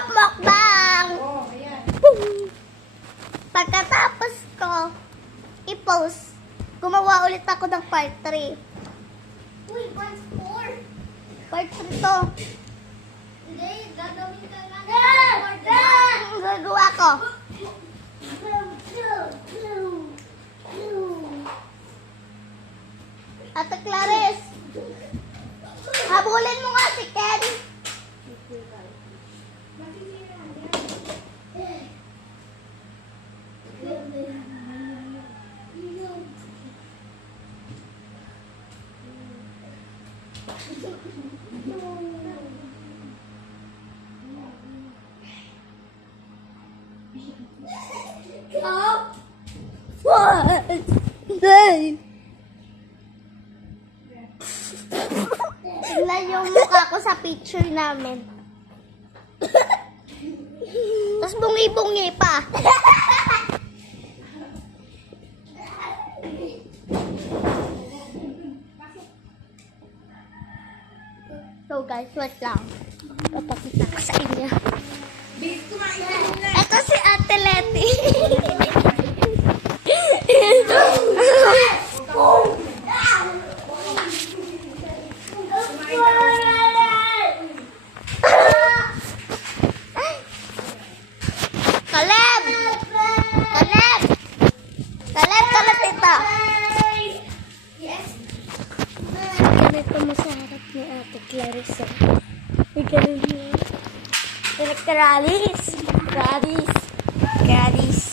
Sarap mukbang! Oh, ayan. Pagkatapos ko i-post, gumawa ulit ako ng part 3. Uy, part 4. Part 3 to. Hindi, gagawin ka lang. Ang gagawa ko. Ate Clarice, habulin mo nga si Ken. Tignan yung mukha ko sa picture namin. Tapos bungi-bungi pa. So guys, wait lang. Papakita ko sa inyo. Ito si Ate Leti. Kaleb! Kaleb! Kaleb, kaleb ito. Ganito mo sa harap ni Ate Clarissa. May ganun yun. Gralis. Gralis. Gralis.